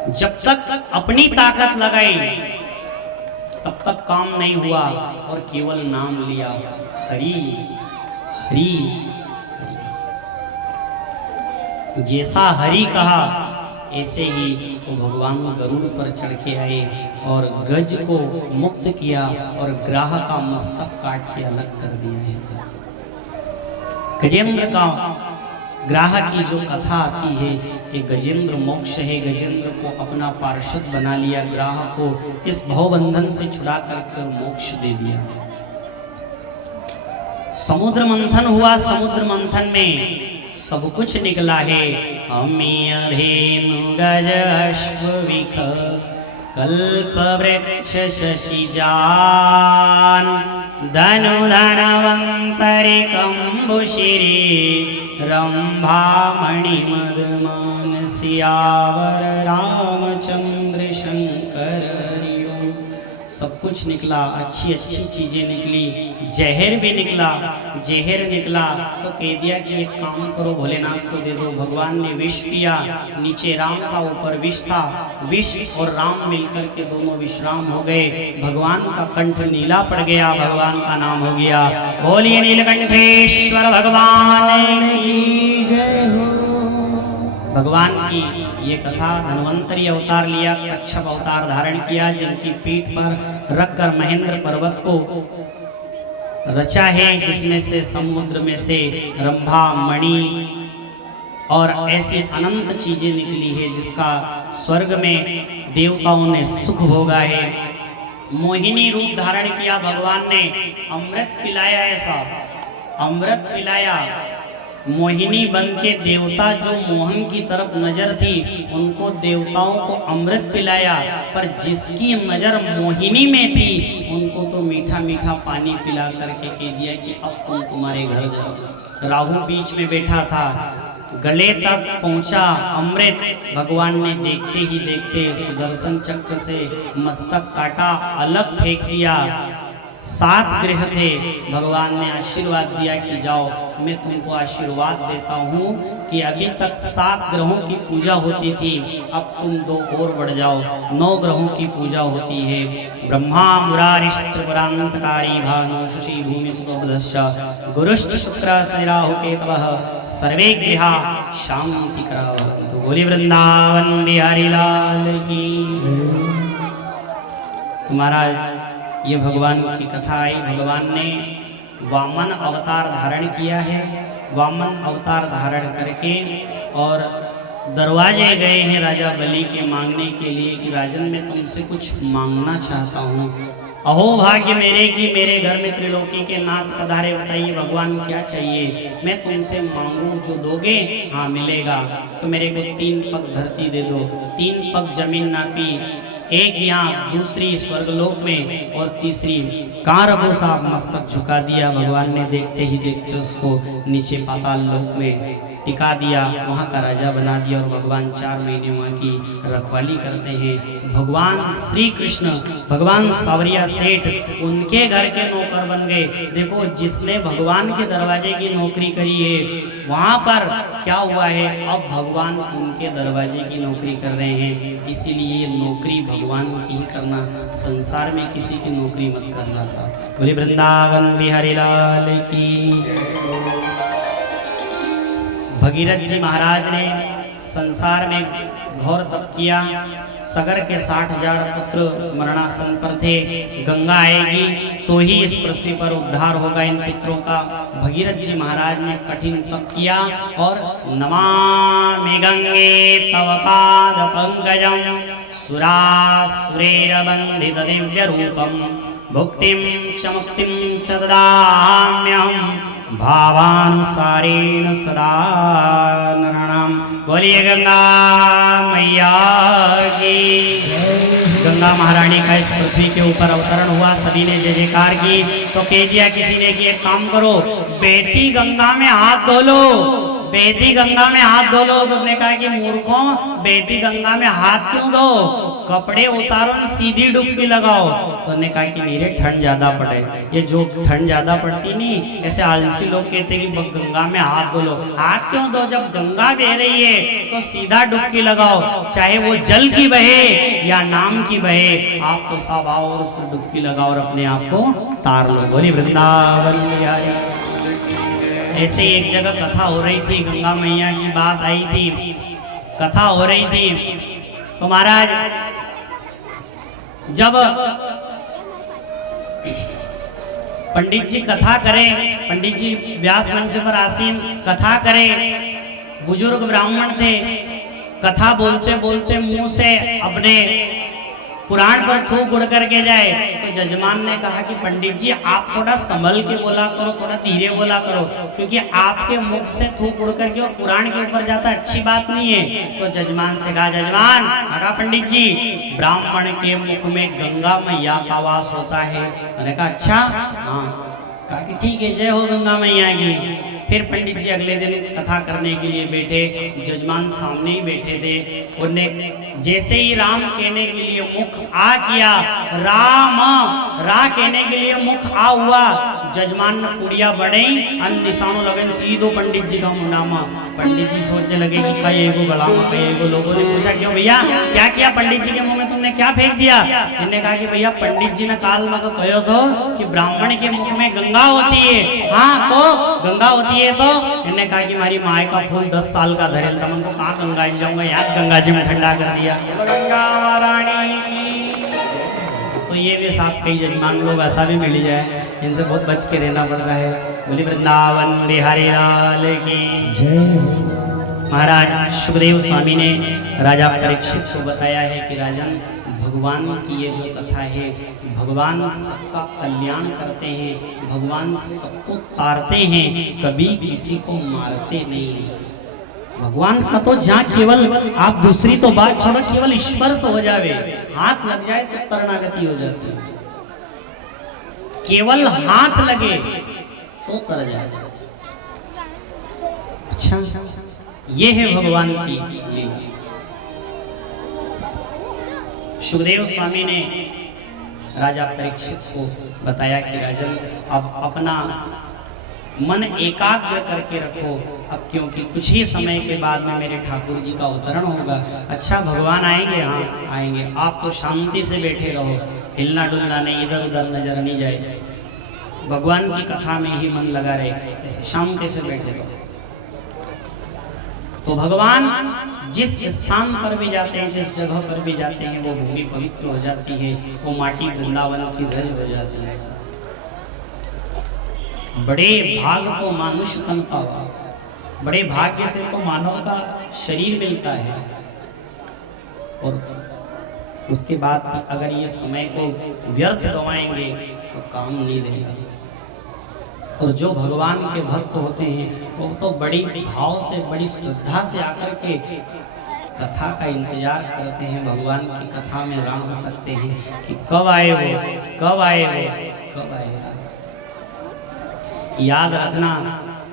जब तक अपनी ताकत लगाई तब तक काम नहीं हुआ और केवल नाम लिया, हरि हरि। जैसा हरि कहा ऐसे ही वो भगवान गरुड़ पर चढ़ के आए और गज को मुक्त किया और ग्राह का मस्तक काट के अलग कर दिया है। गजेंद्र का ग्राह की जो कथा आती है ये गजेंद्र मोक्ष है। गजेंद्र को अपना पार्षद बना लिया, ग्राह को इस भवबंधन से छुड़ा करके मोक्ष दे दिया। समुद्र मंथन हुआ, समुद्र मंथन में सब कुछ निकला है। अमीयधेनु गज अश्व विख कल्प वृक्ष शशि जान धनु धनवंतरि कंबुशिरी रंभा मणि मदमान सियावर रामचंद्र शंकर हरिओ। सब कुछ निकला, अच्छी अच्छी चीजें निकली, जहर भी निकला। जहर निकला तो कह दिया कि एक काम करो, भोलेनाथ को दे दो। भगवान ने विष पिया, नीचे राम था, ऊपर विष था। विष और राम मिलकर के दोनों विश्राम हो गए। भगवान का कंठ नीला पड़ गया, भगवान का नाम हो गया। बोलिए नीलकंठेश्वर भगवान की जय हो। भगवान की ये कथा धन्वंतरी अवतार लिया, कच्छप अवतार धारण किया, जिनकी पीठ पर रखकर महेंद्र पर्वत को रचा है, जिसमें से समुद्र में से रंभा मणि और ऐसी अनंत चीजें निकली है, जिसका स्वर्ग में देवताओं ने सुख भोगा है। मोहिनी रूप धारण किया भगवान ने, अमृत पिलाया, ऐसा अमृत पिलाया। मोहिनी बन के देवता जो मोहन की तरफ नजर थी उनको देवताओं को अमृत पिलाया, पर जिसकी नजर मोहिनी में थी उनको तो मीठा मीठा पानी पिला करके कह दिया कि अब तुम तुम्हारे घर जाओ। राहु बीच में बैठा था, गले तक पहुंचा अमृत। भगवान ने देखते ही देखते सुदर्शन चक्र से मस्तक काटा, अलग फेंक दिया। 7 ग्रह थे, भगवान ने आशीर्वाद दिया कि जाओ, मैं तुमको आशीर्वाद देता हूँ कि अभी तक 7 ग्रहों की पूजा होती थी, अब तुम 2 और बढ़ जाओ, 9 ग्रहों की पूजा होती है। ब्रह्मा मुरारिष्त्रिपुरांतकारी भानु शशि भूमि सुतोबुधश्च गुरुश्च शुक्र शनि राहु केतवः सर्वे ग्रहा शांतिकरा भवन्तु। बोलिए वृंदावन बिहारी लाल की। तुम्हारा ये भगवान की कथा आई। भगवान ने वामन अवतार धारण किया है। वामन अवतार धारण करके और दरवाजे गए हैं राजा बलि के मांगने के लिए कि राजन मैं तुमसे कुछ मांगना चाहता हूँ। अहो भाग्य मेरे कि मेरे घर में त्रिलोकी के नाथ पधारे, बताइए भगवान क्या चाहिए, मैं तुमसे मांगू जो दोगे हाँ मिलेगा। तो मेरे को 3 पग धरती दे दो, 3 पग जमीन नापी, एक यहाँ दूसरी स्वर्गलोक में और तीसरी कारबो साहब मस्तक झुका दिया। भगवान ने देखते ही देखते उसको नीचे पाताल लोक में टिका दिया, वहाँ का राजा बना दिया और भगवान 4 महीने वहाँ की रखवाली करते हैं। भगवान श्री कृष्ण, भगवान सावरिया सेठ उनके घर के नौकर बन गए। देखो जिसने भगवान के दरवाजे की नौकरी करी है वहाँ पर क्या हुआ है, अब भगवान उनके दरवाजे की नौकरी कर रहे हैं। इसीलिए नौकरी भगवान की ही करना, संसार में किसी की नौकरी मत करना। साहब बोले वृंदावन बिहारी लाल की। भगीरथ जी महाराज ने संसार में घोर तप किया। सगर के 60,000 पुत्र मरणासन पर थे। गंगा आएगी तो ही इस पृथ्वी पर उद्धार होगा इन पितरों का। भगीरथ जी महाराज ने कठिन तप किया और नमामि गंगे तव पाद पंकजं सुरासुरैर्वन्दित दिव्य रूपं भुक्तिं च मुक्तिं च ददाम्यहम् भावानुसारेण सदा नराणाम। बोलिए गंगा मैया की। गंगा महारानी का इस पृथ्वी के ऊपर अवतरण हुआ, सभी ने जय जयकार की। तो कह दिया किसी ने कि एक काम करो, बेटी गंगा में हाथ धो लो, बेटी गंगा में हाथ धो लो। तो उसने कहा कि मूर्खों, बेटी गंगा में हाथ क्यों धो, कपड़े उतारो सीधी डुबकी लगाओ। तो तो उन्होंने कहा कि मेरे ठंड ज़्यादा पड़े, ये जो ठंड ज़्यादा पड़ती नहीं, ऐसे आलसी लोग कहते हैं कि गंगा में हाथ धो लो। हाथ क्यों दो, जब गंगा बह रही है तो सीधा डुबकी लगाओ, चाहे वो जल की बहे या नाम की बहे, आप तो सब आओ और उसमें डुबकी लगाओ और अपने आप को तार लो। बोली वृंदावन बिहारी। ऐसे एक जगह कथा हो रही थी, गंगा मैया की बात आई थी, कथा हो रही थी। तो महाराज जब पंडित जी कथा करें, पंडित जी व्यास मंच पर आसीन कथा करें, बुजुर्ग ब्राह्मण थे, कथा बोलते बोलते मुंह से अपने पुराण पर थूक उड़ करके जाए, तो जजमान ने कहा कि पंडित जी आप थोड़ा संभल के बोला करो, थोड़ा धीरे बोला करो, क्योंकि आपके मुख से थूक उड़ करके और पुराण के ऊपर जाता अच्छी बात नहीं है। तो जजमान से कहा, जजमान कहा पंडित जी ब्राह्मण के मुख में गंगा मैया का वास होता है। मैंने कहा अच्छा, हाँ। कहा कि ठीक है, जय हो गंगा मैया की। फिर पंडित जी अगले दिन कथा करने के लिए बैठे, जजमान सामने ही बैठे थे। उन्हें जैसे ही राम कहने के लिए मुख आ किया, राम रा कहने के लिए मुख आ हुआ, जजमान ने पुड़िया बढ़ई अन निशानों लगन सीधो पंडित जी का मुनामा। पंडित जी सोचने लगे कि कई एगो गला में कई एगो। लोगों ने पूछा क्यों भैया क्या किया, पंडित जी के मुंह में तुमने क्या फेंक दिया? इन्होंने कहा कि भैया पंडित जी ने काल में तो कहो तो कि ब्राह्मण के मुख में गंगा होती है। हाँ तो गंगा होती है। तो इन्होंने कहा कि हमारी माए का फूल 10 साल का धरेल था, मन को कहाँ गंगा जाऊंगा, याद गंगा जी में ठंडा कर दिया। गंगा रानी। तो ये भी साथ कई जजमान लोग ऐसा भी मिल जाए, इनसे बहुत बच के रहना पड़ता है। बोली वृंदावन बिहारी लाल की जय। महाराज सुखदेव स्वामी ने राजा परीक्षित को बताया है कि राजन भगवान की ये जो कथा है, भगवान सबका कल्याण करते हैं, भगवान सबको तारते हैं, कभी किसी को मारते नहीं हैं। भगवान का तो जहाँ केवल आप दूसरी तो बात छोड़ो, केवल स्पर्श हो जावे, हाथ लग जाए तो तरणागति हो जाती है। केवल हाथ लगे तो तर जाए। अच्छा, ये है भगवान की लीला। सुखदेव स्वामी ने राजा परीक्षित को बताया कि राजन अब अपना मन एकाग्र करके रखो, अब क्योंकि कुछ ही समय के बाद में मेरे ठाकुर जी का अवतरण होगा। अच्छा भगवान आएंगे, हाँ आएंगे, आप तो शांति से बैठे रहो, हिलना डुलना नहीं, इधर उधर नजर नहीं जाए, भगवान की कथा में ही मन लगा रहे, ऐसे शांति से बैठे रहो। तो भगवान जिस स्थान पर भी जाते हैं, जिस जगह पर भी जाते हैं, वो भूमि पवित्र हो जाती है, वो माटी वृंदावन की रज हो जाती है। बड़े भाग तो मानुष तन पावा, बड़े भाग्य से तो मानव का शरीर मिलता है, और उसके बाद अगर ये समय को व्यर्थ गवाएंगे तो काम नहीं देगा। और जो भगवान के भक्त होते हैं वो तो बड़ी भाव से, बड़ी श्रद्धा से आकर के कथा का इंतजार करते हैं, भगवान की कथा में राह करते हैं कि कब आए वो, कब आए वो, कब आए। याद रखना,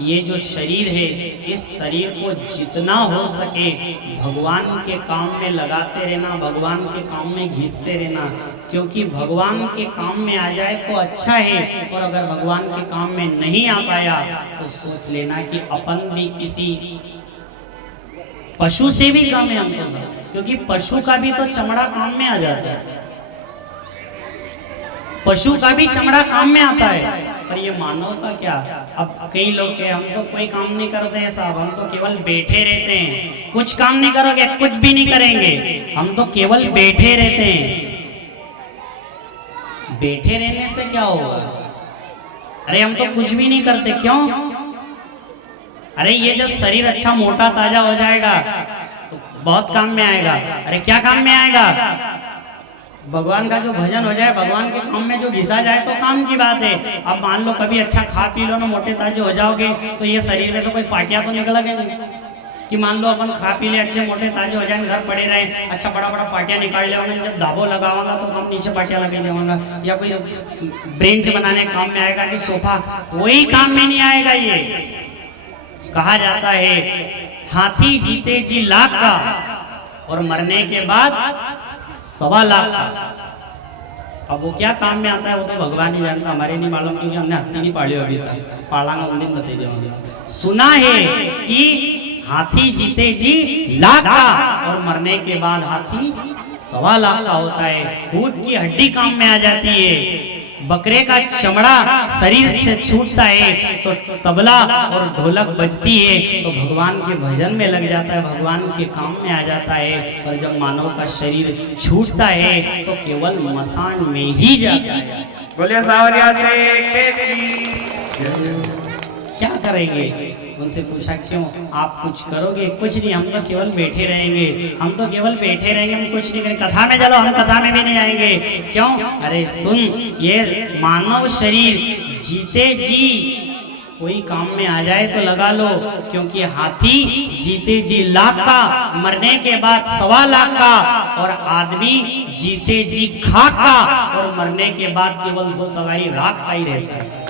ये जो शरीर है, इस शरीर को जितना हो सके भगवान के काम में लगाते रहना, भगवान के काम में घिसते रहना, क्योंकि भगवान के काम में आ जाए तो अच्छा है, और अगर भगवान के काम में नहीं आ पाया तो सोच लेना कि अपन भी किसी पशु से भी कम है हमको, क्योंकि पशु का भी तो चमड़ा काम में आ जाता है, पशु का भी चमड़ा काम में आता है, पर ये मानव का क्या। अब कई लोग के हम तो कोई काम नहीं करते हैं साहब, हम तो केवल बैठे रहते हैं। कुछ काम नहीं करोगे, कुछ भी नहीं करेंगे, हम तो केवल बैठे रहते हैं। बैठे रहने से क्या होगा? अरे हम तो कुछ भी नहीं करते, क्यों? अरे ये जब शरीर अच्छा मोटा ताजा हो जाएगा तो बहुत काम में आएगा। अरे क्या काम में आएगा? भगवान का जो भजन हो जाए, भगवान के काम में जो घिसा जाए तो काम की बात है। अब मान लो कभी अच्छा खा पी लो ना, मोटे ताजे हो जाओगे, तो ये शरीर में से कोई पार्टियां तो निकलेंगे नहीं कि मान लो अपन खा पी ले, अच्छे मोटे ताजे हो जाए, घर पड़े रहे, अच्छा बड़ा बड़ा पार्टियां निकाल ले, जब दाबो लगावागा तो हम नीचे पार्टियां लगा देवागा, या कोई ब्रेंच बनाने काम में आएगा कि सोफा, कोई काम में नहीं आएगा। ये कहा जाता है हाथी जीते जी लाख का और मरने के बाद 1.25 लाख का। अब वो क्या काम में आता है वो तो भगवान ही जानता, हमारे नहीं मालूम, क्योंकि हमने हाथी नहीं पाले अभी तक। पालांगा उन दिन बता दो। सुना है कि हाथी जीते जी लाख का और मरने के बाद हाथी 1.25 लाख का होता है। ऊंट की हड्डी काम में आ जाती है, बकरे का चमड़ा शरीर से छूटता है तो तबला और ढोलक बजती है तो भगवान के भजन में लग जाता है, भगवान के काम में आ जाता है। और जब मानव का शरीर छूटता है तो केवल मसान में ही जाता है। बोलिए सावरिया से क्या करेंगे? उनसे पूछा क्यों आप कुछ करोगे? कुछ नहीं, हम तो केवल बैठे रहेंगे, हम तो केवल बैठे रहेंगे, हम कुछ नहीं करेंगे। कथा में चलो, हम कथा में भी नहीं आएंगे। क्यों? अरे सुन, ये मानव शरीर जीते जी कोई काम में आ जाए तो लगा लो, क्योंकि हाथी जीते जी लाख का, मरने के बाद 1.25 लाख का, और आदमी जीते जी खाक का और मरने के बाद केवल 2 तगारी राख का ही रहता है।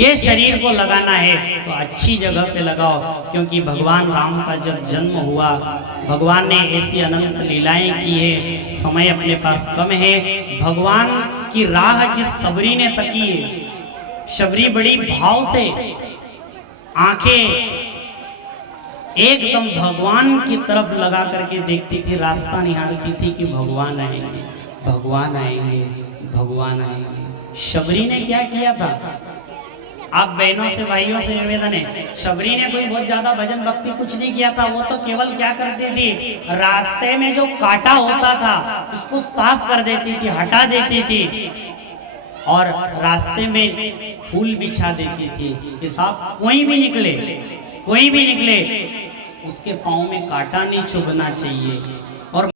ये शरीर को लगाना है तो अच्छी जगह पे लगाओ, क्योंकि भगवान राम का जब जन्म हुआ, भगवान ने ऐसी अनंत लीलाएं की है, समय अपने पास कम है। भगवान की राह जिस सबरी ने तकी है, शबरी बड़ी भाव से आंखें एकदम भगवान की तरफ लगा करके देखती थी, रास्ता निहारती थी कि भगवान आएंगे, भगवान आएंगे, भगवान आएंगे। शबरी ने क्या किया था? आप बहनों से भाइयों से निवेदन है, शबरी ने कोई बहुत ज्यादा भजन भक्ति कुछ नहीं किया था। वो तो केवल क्या करती थी, रास्ते में जो कांटा होता था उसको साफ कर देती थी, हटा देती थी, और रास्ते में फूल बिछा देती थी कि साफ कोई भी निकले, कोई भी निकले उसके पाँव में कांटा नहीं चुभना चाहिए। और